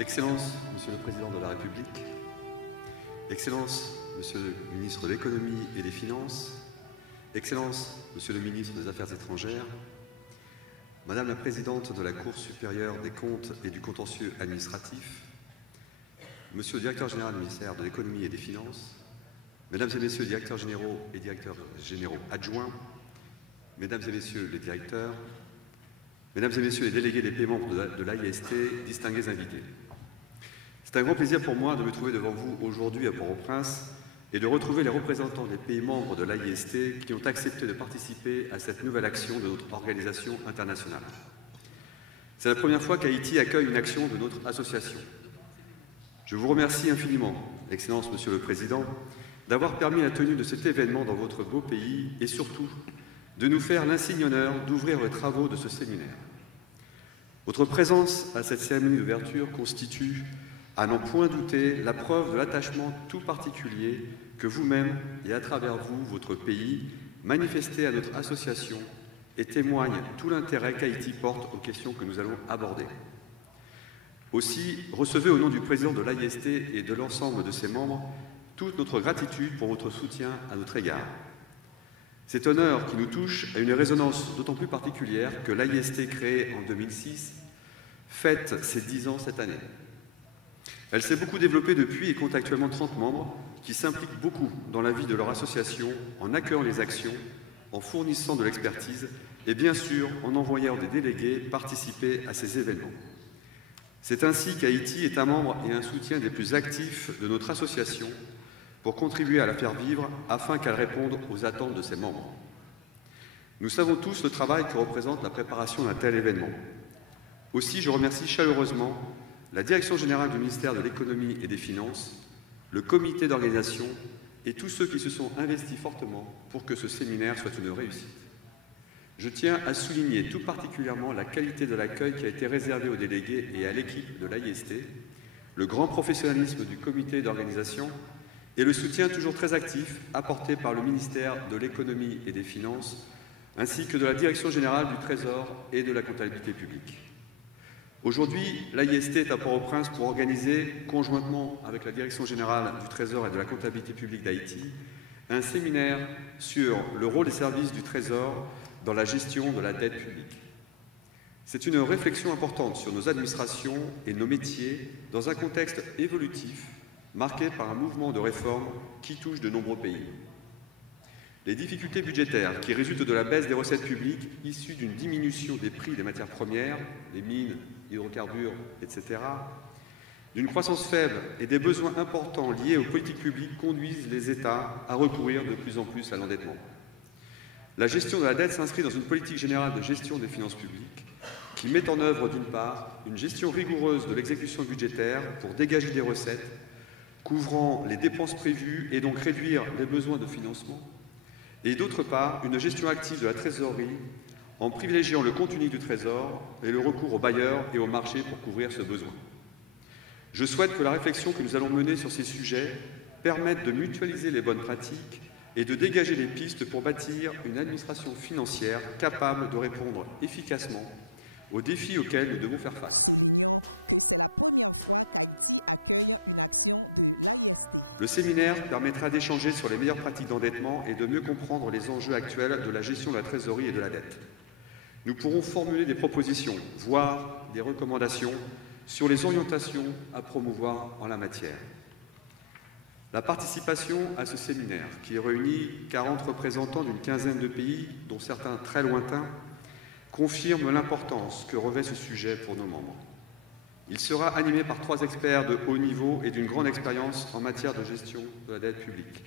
Excellences, Monsieur le Président de la République, Excellences, Monsieur le Ministre de l'Économie et des Finances, Excellences, Monsieur le Ministre des Affaires étrangères, Madame la Présidente de la Cour supérieure des comptes et du contentieux administratif, Monsieur le Directeur général du ministère de l'Économie et des Finances, Mesdames et Messieurs les directeurs généraux et directeurs généraux adjoints, Mesdames et Messieurs les directeurs, Mesdames et Messieurs les délégués des paiements de l'AIST, distingués invités. C'est un grand plaisir pour moi de me trouver devant vous aujourd'hui à Port-au-Prince et de retrouver les représentants des pays membres de l'AIST qui ont accepté de participer à cette nouvelle action de notre organisation internationale. C'est la première fois qu'Haïti accueille une action de notre association. Je vous remercie infiniment, Excellence Monsieur le Président, d'avoir permis la tenue de cet événement dans votre beau pays et surtout de nous faire l'insigne honneur d'ouvrir les travaux de ce séminaire. Votre présence à cette cérémonie d'ouverture constitue, à n'en point douter, la preuve de l'attachement tout particulier que vous-même et à travers vous, votre pays, manifestez à notre association et témoigne tout l'intérêt qu'Haïti porte aux questions que nous allons aborder. Aussi, recevez au nom du président de l'AIST et de l'ensemble de ses membres toute notre gratitude pour votre soutien à notre égard. Cet honneur qui nous touche a une résonance d'autant plus particulière que l'AIST, créée en 2006, fête ses 10 ans cette année. Elle s'est beaucoup développée depuis et compte actuellement 30 membres qui s'impliquent beaucoup dans la vie de leur association en accueillant les actions, en fournissant de l'expertise et bien sûr en envoyant des délégués participer à ces événements. C'est ainsi qu'Haïti est un membre et un soutien des plus actifs de notre association pour contribuer à la faire vivre afin qu'elle réponde aux attentes de ses membres. Nous savons tous le travail que représente la préparation d'un tel événement. Aussi, je remercie chaleureusement la Direction générale du ministère de l'Économie et des Finances, le comité d'organisation et tous ceux qui se sont investis fortement pour que ce séminaire soit une réussite. Je tiens à souligner tout particulièrement la qualité de l'accueil qui a été réservé aux délégués et à l'équipe de l'AIST, le grand professionnalisme du comité d'organisation et le soutien toujours très actif apporté par le ministère de l'Économie et des Finances, ainsi que de la Direction générale du Trésor et de la comptabilité publique. Aujourd'hui, l'AIST est à Port-au-Prince pour organiser, conjointement avec la Direction générale du Trésor et de la comptabilité publique d'Haïti, un séminaire sur le rôle des services du Trésor dans la gestion de la dette publique. C'est une réflexion importante sur nos administrations et nos métiers dans un contexte évolutif marqué par un mouvement de réforme qui touche de nombreux pays. Les difficultés budgétaires qui résultent de la baisse des recettes publiques issues d'une diminution des prix des matières premières, des mines, hydrocarbures, etc., d'une croissance faible et des besoins importants liés aux politiques publiques conduisent les États à recourir de plus en plus à l'endettement. La gestion de la dette s'inscrit dans une politique générale de gestion des finances publiques qui met en œuvre, d'une part, une gestion rigoureuse de l'exécution budgétaire pour dégager des recettes couvrant les dépenses prévues et donc réduire les besoins de financement, et d'autre part, une gestion active de la trésorerie en privilégiant le contenu du Trésor et le recours aux bailleurs et aux marchés pour couvrir ce besoin. Je souhaite que la réflexion que nous allons mener sur ces sujets permette de mutualiser les bonnes pratiques et de dégager les pistes pour bâtir une administration financière capable de répondre efficacement aux défis auxquels nous devons faire face. Le séminaire permettra d'échanger sur les meilleures pratiques d'endettement et de mieux comprendre les enjeux actuels de la gestion de la trésorerie et de la dette. Nous pourrons formuler des propositions, voire des recommandations sur les orientations à promouvoir en la matière. La participation à ce séminaire, qui réunit 40 représentants d'une quinzaine de pays, dont certains très lointains, confirme l'importance que revêt ce sujet pour nos membres. Il sera animé par 3 experts de haut niveau et d'une grande expérience en matière de gestion de la dette publique.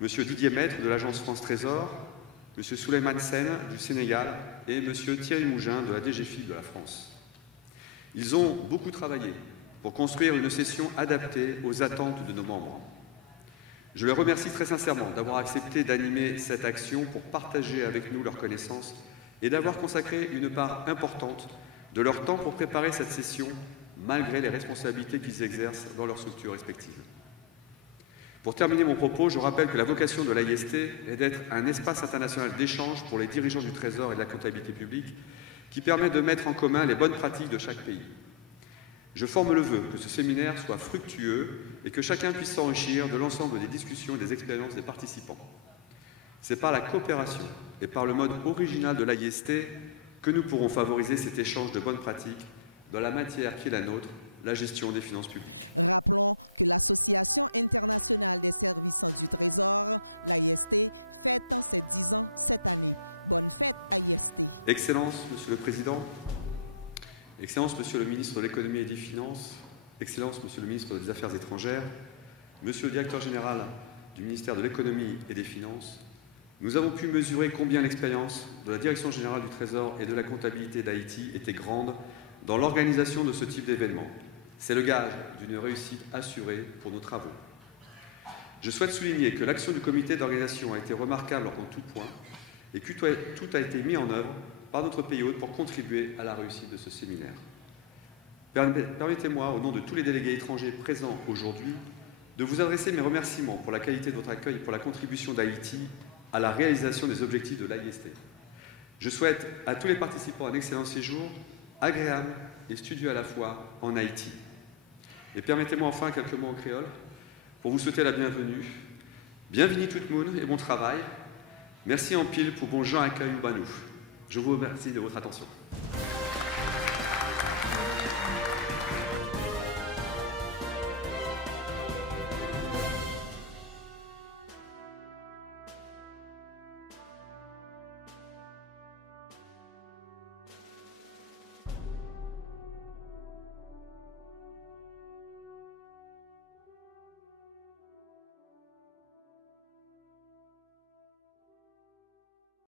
M. Didier Maître de l'Agence France Trésor, M. Souleymane Sen du Sénégal et M. Thierry Mougin de la DGFiP de la France. Ils ont beaucoup travaillé pour construire une session adaptée aux attentes de nos membres. Je les remercie très sincèrement d'avoir accepté d'animer cette action pour partager avec nous leurs connaissances et d'avoir consacré une part importante de leur temps pour préparer cette session, malgré les responsabilités qu'ils exercent dans leurs structures respectives. Pour terminer mon propos, je rappelle que la vocation de l'AIST est d'être un espace international d'échange pour les dirigeants du Trésor et de la comptabilité publique qui permet de mettre en commun les bonnes pratiques de chaque pays. Je forme le vœu que ce séminaire soit fructueux et que chacun puisse s'enrichir de l'ensemble des discussions et des expériences des participants. C'est par la coopération et par le mode original de l'AIST que nous pourrons favoriser cet échange de bonnes pratiques dans la matière qui est la nôtre, la gestion des finances publiques. Excellences, Monsieur le Président, Excellences, Monsieur le Ministre de l'Économie et des Finances, Excellences, Monsieur le Ministre des Affaires étrangères, Monsieur le Directeur général du ministère de l'Économie et des Finances, nous avons pu mesurer combien l'expérience de la Direction générale du Trésor et de la comptabilité d'Haïti était grande dans l'organisation de ce type d'événement. C'est le gage d'une réussite assurée pour nos travaux. Je souhaite souligner que l'action du comité d'organisation a été remarquable en tout point et que tout a été mis en œuvre par notre pays hôte pour contribuer à la réussite de ce séminaire. Permettez-moi, au nom de tous les délégués étrangers présents aujourd'hui, de vous adresser mes remerciements pour la qualité de votre accueil et pour la contribution d'Haïti à la réalisation des objectifs de l'AIST. Je souhaite à tous les participants un excellent séjour, agréable et studieux à la fois en Haïti. Et permettez-moi enfin quelques mots en créole pour vous souhaiter la bienvenue. Bienvenue tout le monde et bon travail. Merci en pile pour bon Jean accueil ou banou. Je vous remercie de votre attention.